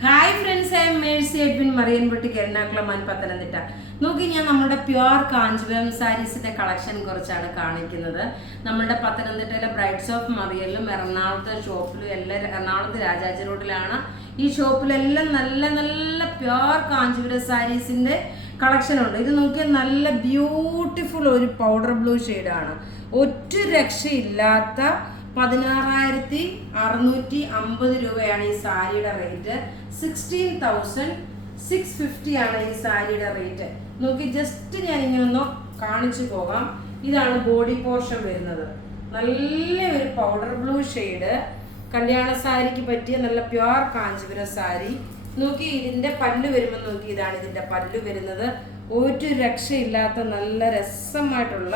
Hi friends, I'm Mercy Edwin Mariyanpatti Ernakulam Pathanamthitta. നോക്കി, ഞാൻ നമ്മുടെ പ്യുവർ കാഞ്ചീപുരം സാരീസിന്റെ കളക്ഷൻ കുറിച്ചാണ് കാണിക്കുന്നത്. നമ്മുടെ പത്തനംതിട്ടയിലെ ബ്രൈഡ്സ് ഓഫ് മറിയലിലും എറണാകുളത്തെ ഷോപ്പിലും എല്ലാം, എറണാകുളത്ത് രാജാജി റോഡിലാണ് ഈ ഷോപ്പിലെല്ലാം നല്ല നല്ല പ്യുവർ കാഞ്ചീപുരം സാരീസിന്റെ കളക്ഷൻ ഉണ്ട്. ഇത് നോക്കിയാൽ നല്ല ബ്യൂട്ടിഫുൾ ഒരു പൗഡർ ബ്ലൂ ഷെയ്ഡാണ്. ഒറ്റ രക്ഷയില്ലാത്ത 16,650 രൂപയാണ് ഈ സാരിയുടെ റേറ്റ്. 16,650 ആണ് ഈ സാരിയുടെ റേറ്റ്. നോക്കി, ജസ്റ്റ് ഞാൻ ഇങ്ങനെ ഒന്ന് കാണിച്ചു പോകാം. ഇതാണ് ബോഡി പോർഷൻ വരുന്നത്. നല്ല ഒരു പൗഡർ ബ്ലൂ ഷെയ്ഡ്, കല്യാണ സാരിക്ക് പറ്റിയ നല്ല പ്യുവർ കാഞ്ചീപുരം സാരി. നോക്കി, ഇതിന്റെ പല്ല് വരുമ്പോൾ നോക്കി, ഇതാണ് ഇതിന്റെ പല്ല് വരുന്നത്. ഒരു രക്ഷയില്ലാത്ത നല്ല രസമായിട്ടുള്ള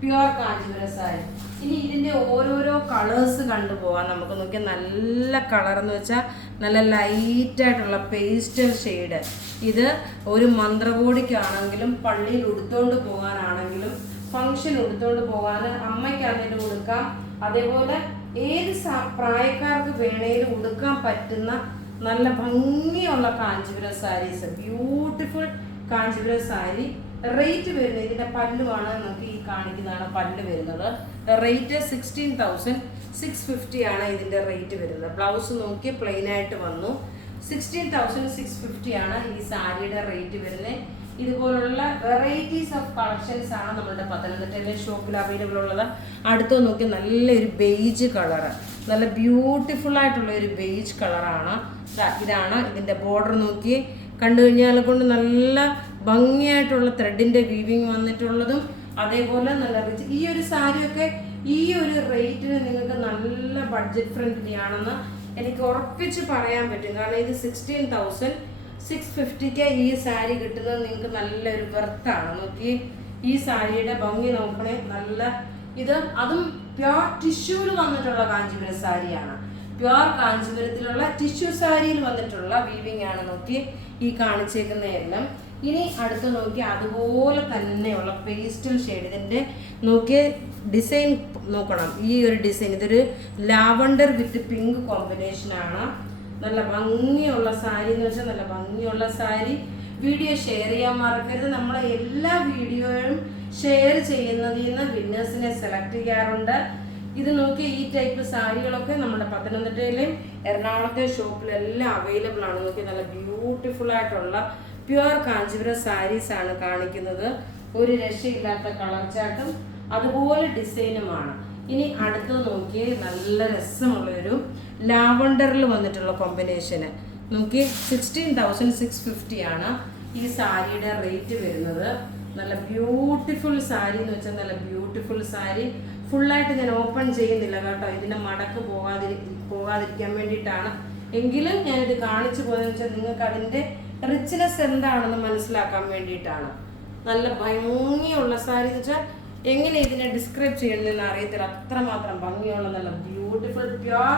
പ്യുവർ കാഞ്ചീപുരം സാരി. ഇനി ഇതിന്റെ ഓരോരോ കളേഴ്സ് കണ്ടുപോകാം നമുക്ക്. നോക്കിയാൽ നല്ല കളർ എന്ന് വെച്ചാൽ നല്ല ലൈറ്റായിട്ടുള്ള പേസ്റ്റൽ ഷെയ്ഡ്. ഇത് ഒരു മന്ത്രകോടിക്കാണെങ്കിലും, പള്ളിയിൽ ഉടുത്തോണ്ട് പോകാനാണെങ്കിലും, ഫംഗ്ഷൻ ഉടുത്തോണ്ട് പോകാൻ അമ്മയ്ക്കാണെങ്കിലും ഉടുക്കാം. അതേപോലെ ഏത് പ്രായക്കാർക്ക് വേണേലും ഉടുക്കാൻ പറ്റുന്ന നല്ല ഭംഗിയുള്ള കാഞ്ചീപുരം സാരീസ്, ബ്യൂട്ടിഫുൾ കാഞ്ചീപുരം സാരി. റേറ്റ് വരുന്നത്, ഇതിന്റെ പല്ലുമാണ് നമുക്ക് ഈ കാണിക്കുന്നതാണ് പല്ല് വരുന്നത്. റേറ്റ് 16,650 ആണ് ഇതിന്റെ റേറ്റ് വരുന്നത്. ബ്ലൗസ് നോക്കി പ്ലെയിൻ ആയിട്ട് വന്നു. 16,650 ആണ് ഈ സാരിയുടെ റേറ്റ് വരുന്നത്. ഇതുപോലുള്ള വെറൈറ്റീസ് ഓഫ് കളക്ഷൻസ് ആണ് നമ്മുടെ പത്തനംതിട്ടയിലെ ഷോപ്പിൽ അവൈലബിൾ ഉള്ളത്. അടുത്ത് നോക്കി, നല്ലൊരു ബേജ് കളറ്, നല്ല ബ്യൂട്ടിഫുൾ ആയിട്ടുള്ള ഒരു ബേജ് കളറാണ്. ഇതാണ് ഇതിന്റെ ബോർഡർ. നോക്കി കണ്ടു കഴിഞ്ഞാൽ കൊണ്ട് നല്ല ഭംഗിയായിട്ടുള്ള ത്രെഡിന്റെ വീവിങ് വന്നിട്ടുള്ളതും, അതേപോലെ നല്ല റിച്ച്. ഈ ഒരു സാരിയൊക്കെ ഈ ഒരു റേറ്റിന് നിങ്ങൾക്ക് നല്ല ബഡ്ജറ്റ് ഫ്രണ്ട്ലി ആണെന്ന് എനിക്ക് ഉറപ്പിച്ച് പറയാൻ പറ്റും. കാരണം ഇത് 16,650 ഈ സാരി കിട്ടുന്നത് നിങ്ങൾക്ക് നല്ലൊരു വെർത്താണ്. നോക്കി, ഈ സാരിയുടെ ഭംഗി നോക്കണേ. നല്ല ഇത് അതും പ്യുവർ ടിഷ്യൂവിൽ വന്നിട്ടുള്ള കാഞ്ചീപുരം സാരിയാണ്. പ്യുവർ കാഞ്ചീപുരത്തിലുള്ള ടിഷ്യൂ സാരിയിൽ വന്നിട്ടുള്ള വീവിങ് ആണ്. നോക്കി, ഈ കാണിച്ചേക്കുന്നതെല്ലാം. ഇനി അടുത്ത് നോക്കി, അതുപോലെ തന്നെയുള്ള പേസ്റ്റൽ ഷെയ്ഡ്. ഇതിൻ്റെ നോക്കിയ ഡിസൈൻ നോക്കണം. ഈ ഒരു ഡിസൈൻ, ഇതൊരു ലാവണ്ടർ വിത്ത് പിങ്ക് കോമ്പിനേഷനാണ്. നല്ല ഭംഗിയുള്ള സാരി എന്ന് വെച്ചാൽ നല്ല ഭംഗിയുള്ള സാരി. വീഡിയോ ഷെയർ ചെയ്യാൻ മറക്കരുത്. നമ്മൾ എല്ലാ വീഡിയോയും ഷെയർ ചെയ്യുന്നതിൽ നിന്ന് വിന്നേഴ്സിനെ സെലക്ട് ചെയ്യാറുണ്ട്. ഇത് നോക്കി, ഈ ടൈപ്പ് സാരികളൊക്കെ നമ്മുടെ പത്തനംതിട്ടയിലെയും എറണാകുളത്തെ ഷോപ്പിലെല്ലാം അവൈലബിൾ ആണ്. നോക്കി, നല്ല ബ്യൂട്ടിഫുൾ ആയിട്ടുള്ള പ്യുവർ കാഞ്ചീപുരം സാരീസ് ആണ് കാണിക്കുന്നത്. ഒരു രക്ഷയില്ലാത്ത കളർ ചാർട്ടും അതുപോലെ ഡിസൈനുമാണ്. ഇനി അടുത്തത് നോക്കി, നല്ല രസമുള്ളൊരു ലാവണ്ടറിൽ വന്നിട്ടുള്ള കോമ്പിനേഷന്. നോക്കി, 16,650 ആണ് ഈ സാരിയുടെ റേറ്റ് വരുന്നത്. നല്ല ബ്യൂട്ടിഫുൾ സാരി എന്ന് വെച്ചാൽ നല്ല ബ്യൂട്ടിഫുൾ സാരി. ഫുള്ളായിട്ട് ഞാൻ ഓപ്പൺ ചെയ്യുന്നില്ല കേട്ടോ, ഇതിൻ്റെ മടക്ക് പോകാതിരിക്കാൻ വേണ്ടിയിട്ടാണ്. എങ്കിലും ഞാനിത് കാണിച്ചു പോകുന്നത് വെച്ചാൽ നിങ്ങൾക്ക് അതിൻ്റെ റിച്ച്നെസ് എന്താണെന്ന് മനസ്സിലാക്കാൻ വേണ്ടിയിട്ടാണ്. നല്ല ഭംഗിയുള്ള സാരി എന്ന് വെച്ചാൽ എങ്ങനെ ഇതിനെ ഡിസ്ക്രൈബ് ചെയ്യണമെന്ന് അറിയത്തില്ല, അത്രമാത്രം ഭംഗിയുള്ള നല്ല beautiful pure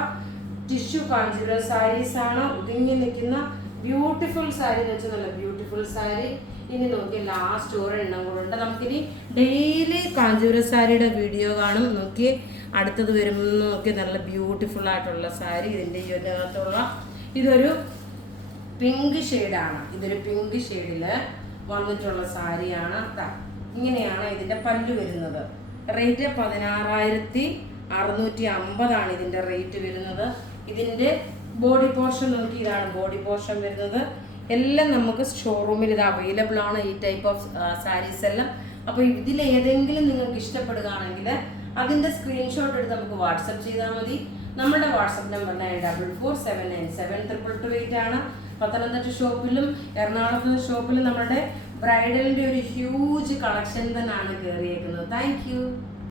tissue Kanchipuram sarees ആണ്. ഒതുങ്ങി നിൽക്കുന്ന ബ്യൂട്ടിഫുൾ സാരി എന്ന് വെച്ചാൽ നല്ല ബ്യൂട്ടിഫുൾ സാരി. ഇനി നോക്കി, ലാസ്റ്റ് ഒരെണ്ണം കൂടെ ഉണ്ട്. നമുക്കിനി ഡെയിലി കാഞ്ചീപുരം സാരിയുടെ വീഡിയോ കാണും. നോക്കി, അടുത്തത് വരുമ്പോൾ നോക്കി, നല്ല ബ്യൂട്ടിഫുൾ ആയിട്ടുള്ള സാരി. ഇതിൻ്റെ ഈ ഇതിനകത്തുള്ള ഇതൊരു പിങ്ക് ഷെയ്ഡാണ്. ഇതൊരു പിങ്ക് ഷെയ്ഡിൽ വന്നിട്ടുള്ള സാരിയാണ്. ഇങ്ങനെയാണ് ഇതിൻ്റെ പല്ല് വരുന്നത്. റേറ്റ് 16,650 ആണ് ഇതിൻ്റെ റേറ്റ് വരുന്നത്. ഇതിൻ്റെ ബോഡി പോർഷൻ നോക്കി, ഇതാണ് ബോഡി പോർഷൻ വരുന്നത്. എല്ലാം നമുക്ക് ഷോറൂമിൽ ഇത് അവൈലബിൾ ആണ്, ഈ ടൈപ്പ് ഓഫ് സാരീസ് എല്ലാം. അപ്പോൾ ഇതിലേതെങ്കിലും നിങ്ങൾക്ക് ഇഷ്ടപ്പെടുകയാണെങ്കിൽ അതിൻ്റെ സ്ക്രീൻഷോട്ട് എടുത്ത് നമുക്ക് വാട്സപ്പ് ചെയ്താൽ മതി. നമ്മുടെ വാട്സപ്പ് നമ്പർ 9447972228 ആണ്. പത്തനംതിട്ട ഷോപ്പിലും എറണാകുളത്തെ ഷോപ്പിലും നമ്മുടെ ബ്രൈഡലിൻ്റെ ഒരു ഹ്യൂജ് കളക്ഷൻ തന്നെയാണ് കയറിയേക്കുന്നത്. Thank you.